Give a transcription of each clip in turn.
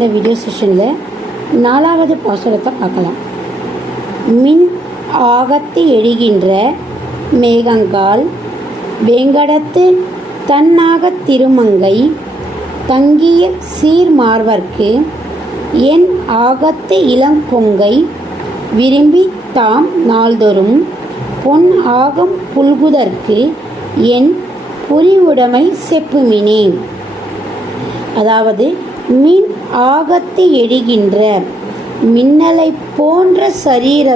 இந்த வீடியோ செஷனில் நாலாவது பாசுரத்தை பார்க்கலாம். மின் ஆகத்து எழுகின்ற மேகங்கால் வேங்கடத்து தன்னாகத் திருமங்கை தங்கிய சீர்மார்வர்க்கு என் ஆகத்து இளங்கொங்கை விரும்பி தாம் நாள்தோறும் பொன் ஆகம் புல்குதற்கு என் புரிவுடைமை செப்புமினேன். அதாவது மின் ஆகத்து எழுகின்ற மின்னலை போன்ற சரீர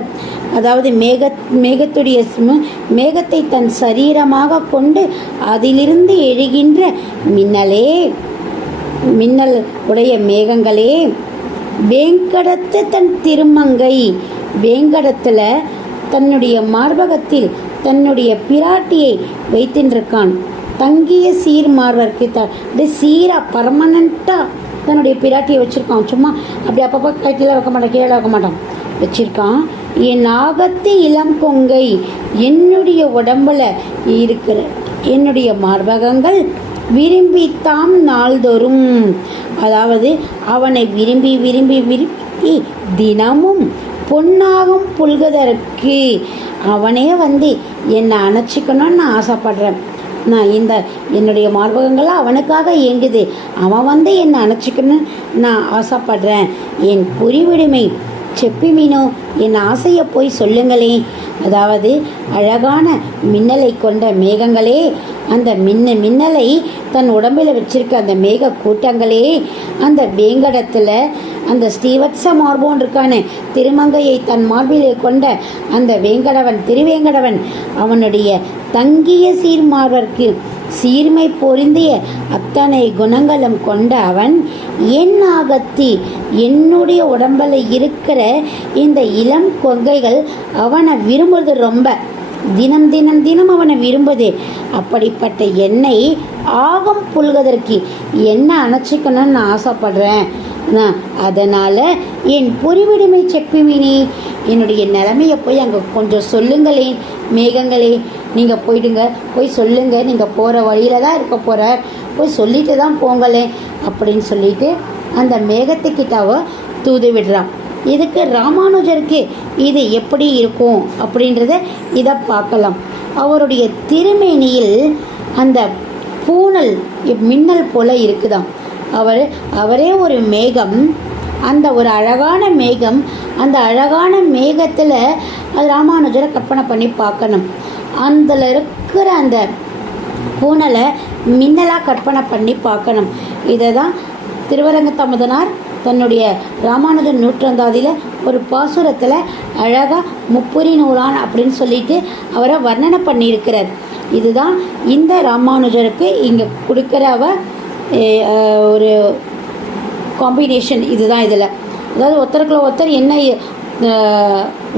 அதாவது மேக மேகத்துடைய மேகத்தை தன் சரீரமாக கொண்டு அதிலிருந்து எழுகின்ற மின்னலே மின்னல் உடைய மேகங்களே வேங்கடத்து தன் திருமங்கை வேங்கடத்தில் தன்னுடைய மார்பகத்தில் தன்னுடைய பிராட்டியை வைத்தின்றிருக்கான் தங்கிய சீர் மார்பர்க்கு த சீரா பர்மனண்ட்டாக தன்னுடைய பிராட்டியை வச்சுருக்கான். சும்மா அப்படி அப்பப்போ கைத்தில் வைக்க மாட்டான் கீழே வைக்க மாட்டான். வச்சிருக்கான். என் ஆகத்து இளம் கொங்கை என்னுடைய உடம்பில் இருக்கிற என்னுடைய மார்பகங்கள் விரும்பித்தாம் நாள்தோறும். அதாவது அவனை விரும்பி விரும்பி விரும்பி தினமும் பொன்னாகும் புல்குதற்கு அவனே வந்து என்னை அணைச்சிக்கணும்னு நான் ஆசைப்படுறேன். நான் இந்த என்னுடைய மார்பகங்கள்லாம் அவனுக்காக இயங்குது. அவன் வந்து என்னை அணைச்சிக்கணும்னு நான் ஆசைப்படுறேன். என் புரிவிடுமை செப்பி மீனோ என் ஆசையை போய் சொல்லுங்களேன். அதாவது அழகான மின்னலை கொண்ட மேகங்களே அந்த மின்ன மின்னலை தன் உடம்பில் வச்சிருக்க அந்த மேக கூட்டங்களே அந்த வேங்கடத்தில் அந்த ஸ்ரீவத்ச மார்போன் இருக்கானே திருமங்கையை தன் மார்பிலே கொண்ட அந்த வேங்கடவன் திருவேங்கடவன் அவனுடைய தங்கிய சீர்மார்வர்க்கு சீர்மை பொருந்திய அத்தனை குணங்களும் கொண்ட அவன் என் ஆகத்தி என்னுடைய உடம்பில் இருக்கிற இந்த இளம் கொங்கைகள் அவனை விரும்புறது ரொம்ப. தினம் தினம் தினம் அவனை விரும்புது. அப்படிப்பட்ட என்னை ஆகம் புல்வதற்கு என்ன அணைச்சிக்கணும்னு நான் ஆசைப்படுறேன். அதனால் என் புரிவிடுமை செப்பிமினி என்னுடைய நிலைமையை போய் அங்கே கொஞ்சம் சொல்லுங்களேன் மேகங்களே. நீங்கள் போயிடுங்க போய் சொல்லுங்கள் நீங்கள் போகிற வழியில தான் இருக்க போகிற போய் சொல்லிட்டு தான் போங்களேன் அப்படின்னு சொல்லிட்டு அந்த மேகத்துக்கிட்ட அவள் தூது விடுறான் இதுக்கு ராமானுஜருக்கு இது எப்படி இருக்கும் அப்படின்றத இதை பார்க்கலாம். அவருடைய திருமேனியில் அந்த பூனல் மின்னல் போல இருக்குதாம். அவர் அவரே ஒரு மேகம். அந்த ஒரு அழகான மேகம் அந்த அழகான மேகத்தில் அது ராமானுஜரை கற்பனை பண்ணி பார்க்கணும். அதில் இருக்கிற அந்த பூனலை மின்னலாக கற்பனை பண்ணி பார்க்கணும். இதை தான் திருவரங்கத்தமுதனார் தன்னுடைய ராமானுஜன் நூற்றந்தாதியில் ஒரு பாசுரத்தில் அழகாக முப்புரி நூலான் அப்படின்னு சொல்லிட்டு அவரை வர்ணனை பண்ணியிருக்கிறார். இதுதான் இந்த ராமானுஜருக்கு இங்கே கொடுக்குற அவ ஒரு காம்பினேஷன் இதுதான் இதில். அதாவது ஒருத்தருக்குள்ள ஒருத்தர் என்ன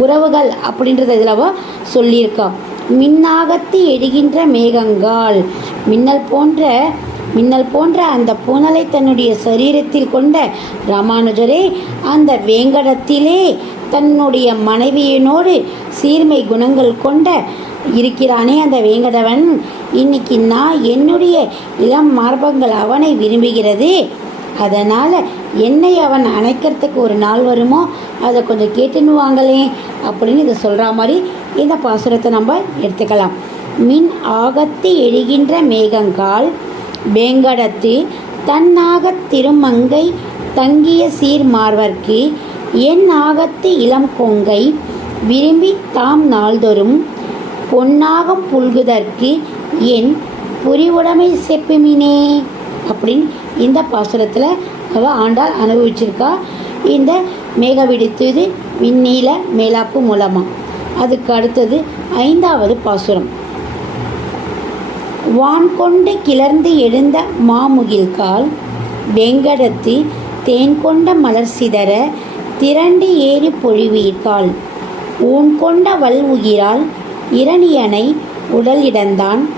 உறவுகள் அப்படின்றத இதில் அவ சொல்லியிருக்கா. மின்னாகத்து எழுகின்ற மேகங்கால் மின்னல் போன்ற மின்னல் போன்ற அந்த புனலை தன்னுடைய சரீரத்தில் கொண்ட ராமானுஜரே அந்த வேங்கடத்திலே தன்னுடைய மனைவியினோடு சீர்மை குணங்கள் கொண்ட இருக்கிறானே அந்த வேங்கடவன். இன்னைக்கு நான் என்னுடைய இளம் மார்பங்கள் அவனை விரும்புகிறது. அதனால் என்னை அவன் அணைக்கிறதுக்கு ஒரு நாள் வருமோ? அதை கொஞ்சம் கேட்டுன்னு வாங்களே அப்படின்னு இதை சொல்கிற மாதிரி இந்த பாசுரத்தை நம்ம எடுத்துக்கலாம். மின் ஆகத்து எழுகின்ற மேகங்கால் வேங்கடத்து தன்னாகத் திருமங்கை தங்கிய சீர்மார்வர்க்கு என் ஆகத்து இளம் கொங்கை விரும்பி தாம் நாள்தொறும் பொன்னாகம் புல்குதற்கு என் புரிவுடைமை செப்புமினே. அப்படின்னு இந்த பாசுரத்தில் அவ ஆண்டாள் அனுபவிச்சிருக்கா. இந்த மேக விடுத்தது விண்ணீல மேலாப்பு மூலமாக அதுக்கு அடுத்தது ஐந்தாவது பாசுரம். வான் கொண்டு கிளர்ந்து எழுந்த மாமுகில்கால் வெங்கடத்து தேன் கொண்ட மலர் சிதற திரண்டு ஏறி பொழிவீர்கால் ஊன் கொண்ட வல் உயிரால் இரணியனை உடல் இடந்தான்.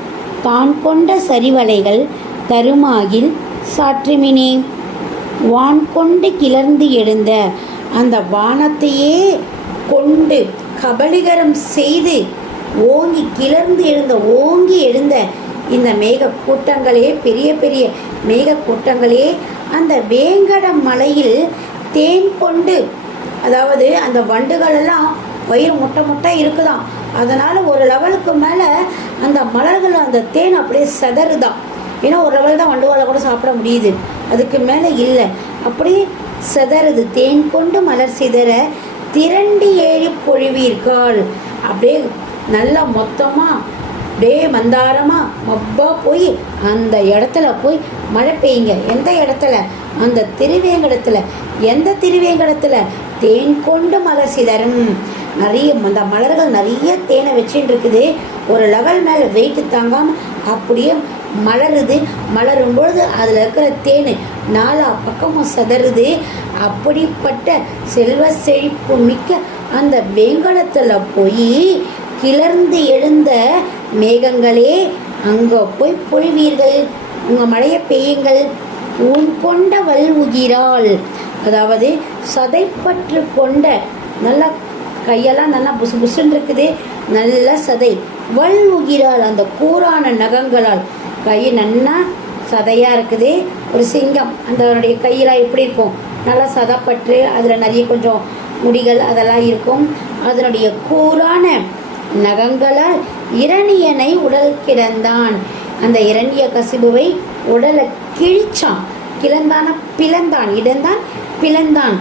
தான் கொண்ட சரிவலைகள் தருமாகில் சாற்றுமினே. வான் கொண்டு கிளர்ந்து எழுந்த அந்த வானத்தையே கொண்டு கபலிகரம் செய்து ஓங்கி கிளர்ந்து எழுந்த ஓங்கி எழுந்த இந்த மேக கூட்டங்களே பெரிய பெரிய மேக கூட்டங்களே அந்த வேங்கட மலையில் தேன் கொண்டு அதாவது அந்த வண்டுகளெல்லாம் வயிறு முட்டை முட்டை இருக்குதாம். அதனால் ஒரு லெவலுக்கு மேலே அந்த மலர்கள் அந்த தேன் அப்படியே செதறுதான் ஏன்னா ஒரு லெவல் தான் வண்டுகளை கூட சாப்பிட முடியுது. அதுக்கு மேலே இல்லை. அப்படியே செதறுது. தேன் கொண்டு மலர் சிதற திரண்டு ஏறி பொழிவீர்கள். அப்படியே நல்லா மொத்தமாக அப்படியே மந்தாரமாக மப்பா போய் அந்த இடத்துல போய் மழை பெய்யுங்க. எந்த இடத்துல? அந்த திருவேங்கடத்தில். எந்த திருவேங்கடத்தில்? தேன் கொண்டு மலர் சிதறும். நிறைய அந்த மலர்கள் நிறைய தேனை வச்சுட்டு இருக்குது ஒரு லெவல் மேலே வெயிட் தாங்காமல் அப்படியே மலருது. மலரும் பொழுது அதில் இருக்கிற தேன் நாலா பக்கமும் சதறுது. அப்படிப்பட்ட செல்வ செழிப்பு மிக்க அந்த வெங்கடத்தில் போய் கிளர்ந்து எழுந்த மேகங்களே அங்கே போய் பொழிவீர்கள். உங்கள் மழையை பெய்யுங்கள். உன் கொண்ட வல் உகிறாள் அதாவது சதைப்பற்று கொண்ட நல்லா கையெல்லாம் நல்லா புசு புசுன்னு இருக்குது. நல்ல சதை. வல் உகிரால் அந்த கூரான நகங்களால். கை நன்னா சதையாக இருக்குது. ஒரு சிங்கம் அதனுடைய கையெல்லாம் எப்படி இருக்கும்? நல்லா சதைப்பற்று அதில் நிறைய கொஞ்சம் முடிகள் அதெல்லாம் இருக்கும். அதனுடைய கூரான நகங்களால் இரணியனை உடல் கிடந்தான். அந்த இரண்டிய கசிபுவை உடலை கிழிச்சான். கிளந்தான பிளந்தான் இடந்தான் பிளந்தான்.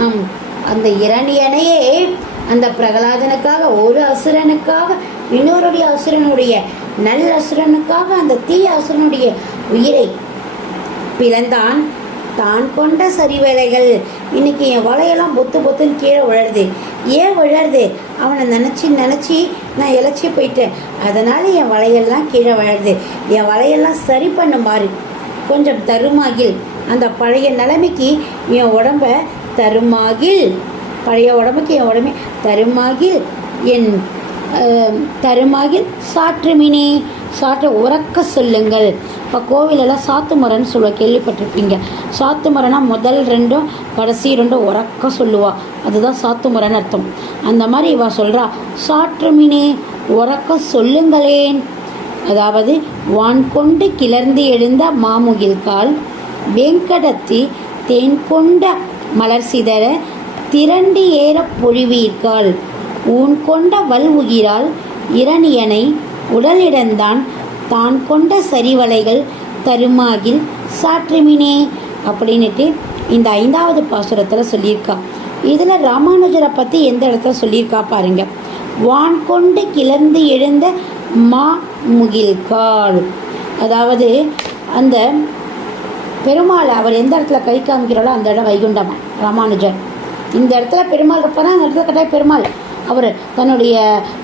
ஆம், அந்த இரணியனையே அந்த பிரகலாதனுக்காக ஒரு அசுரனுக்காக இன்னொருடைய அசுரனுடைய நல்ல அசுரனுக்காக அந்த தீய அசுரனுடைய உயிரை பிளந்தான். தான் கொண்ட சரிவேலைகள் இன்னைக்கு என் வலையெல்லாம் பொத்து பொத்துன்னு கீழே விழருது. ஏன் விழருது? அவனை நினச்சி நினச்சி நான் இழைச்சி போயிட்டேன். அதனால் என் வலையெல்லாம் கீழே வளருது என் வலையெல்லாம் சரி பண்ண மாறு. கொஞ்சம் தருமாகில். அந்த பழைய நிலைமைக்கு என் உடம்ப தருமாகில். பழைய உடம்புக்கு என் உடம்பே தருமாகில். என் தருமாகில் சாற்றுமினே. சாற்றை உறக்க சொல்லுங்கள். இப்போ கோவிலெல்லாம் சாத்து முறைன்னு சொல்லுவா கேள்விப்பட்டிருப்பீங்க. சாத்து முறைனா முதல் ரெண்டும் கடைசி ரெண்டும் உறக்க சொல்லுவா. அதுதான் சாத்து முறைன்னு அர்த்தம். அந்த மாதிரி இவ சொல்கிறா சாற்றுமினே உறக்க சொல்லுங்களேன். அதாவது வான் கொண்டு கிளர்ந்து எழுந்த மாமுகில்கால் வெங்கடத்தி தேன் கொண்ட மலர் சிதற திரண்டு ஏற பொழிவீர்கள் ஊன் கொண்ட வல் உகிறாள் இரணியனை உடலிடந்தான் தான் கொண்ட சரிவலைகள் தருமாகில் சாற்றுமினே அப்படின்னுட்டு இந்த ஐந்தாவது பாசுரத்தில் சொல்லியிருக்கா. இதில் ராமானுஜரை பற்றி எந்த இடத்துல சொல்லியிருக்கா பாருங்க. வான் கொண்டு கிளர்ந்து எழுந்த மா முகில்கால் அதாவது அந்த பெருமாள் அவர் எந்த இடத்துல கை காமிக்கிறாரோ அந்த இடம் வைகுண்டம் ராமானுஜர். இந்த இடத்துல பெருமாள் இருப்பார்? அந்த இடத்துல கட்டாய பெருமாள். அவர் தன்னுடைய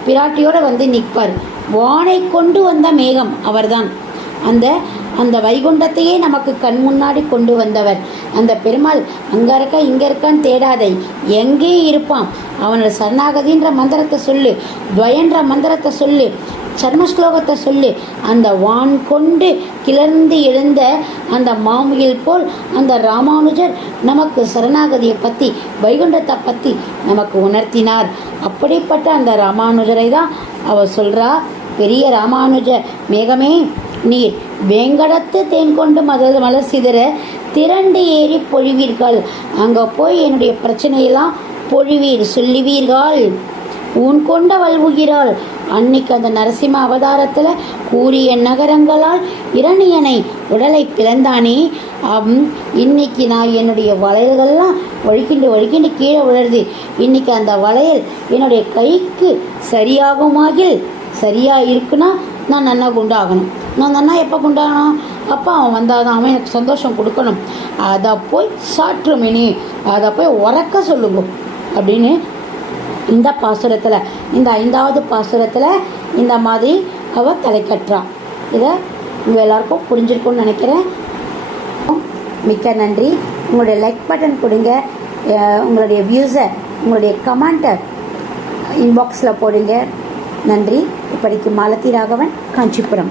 பிராட்டியோடு வந்து நிற்பார். வானை கொண்டு வந்த மேகம் அவர்தான். அந்த அந்த வைகுண்டத்தையே நமக்கு கண் முன்னாடி கொண்டு வந்தவர். அந்த பெருமாள் அங்கே இருக்கா இங்கே இருக்கான்னு தேடாதை எங்கே இருப்பான்? அவனோட சரணாகதின்ற மந்திரத்தை சொல்லு துவயன்ற மந்திரத்தை சொல்லு சர்மஸ்லோகத்தை சொல்லு. அந்த வான் கொண்டு கிளர்ந்து எழுந்த அந்த மாமுகில் போல் அந்த ராமானுஜர் நமக்கு சரணாகதியை பற்றி வைகுண்டத்தை பற்றி நமக்கு உணர்த்தினார். அப்படிப்பட்ட அந்த ராமானுஜரை தான் அவர் சொல்கிறா பெரிய ராமானுஜ மேகமே நீர் வேங்கடத்து தேன் கொண்டு மத மலர் சிதற திரண்டு ஏறி பொழிவீர்கள். அங்கே போய் என்னுடைய பிரச்சனையெல்லாம் பொழிவீர் சொல்லுவீர்கள். உன் கொண்ட வல்வுகிறாள் அன்னைக்கு அந்த நரசிம்ம அவதாரத்தில் கூறிய நகரங்களால் இரணியனை உடலை பிளந்தானே அம் இன்னைக்கு நான் என்னுடைய வளையல்கள்லாம் ஒழிக்கிண்டு ஒழிக்கிண்டு கீழே உழருது. இன்னைக்கு அந்த வளையல் என்னுடைய கைக்கு சரியாகுமாகில் சரியாக இருக்குன்னா நான் நன்னா குண்டாகணும். நான் நன்னா எப்போ குண்டாகணும்? அப்போ அவன் வந்தால் தான் அவன் எனக்கு சந்தோஷம் கொடுக்கணும். அதை போய் சாற்றுமினி அதை போய் உறக்க சொல்லுங்க. அப்படின்னு இந்த பாசுரத்தில் இந்த ஐந்தாவது பாசுரத்தில் இந்த மாதிரி அவள் தலை கட்டுறான் இதை உங்கள் எல்லாருக்கும் புரிஞ்சிருக்கும்னு நினைக்கிறேன். மிக்க நன்றி. உங்களுடைய லைக் பட்டன் கொடுங்க. உங்களுடைய வியூஸை உங்களுடைய கமெண்ட்டை இன்பாக்ஸில் போடுங்க. நன்றி. இப்படிக்கு மாலதி ராகவன் காஞ்சிபுரம்.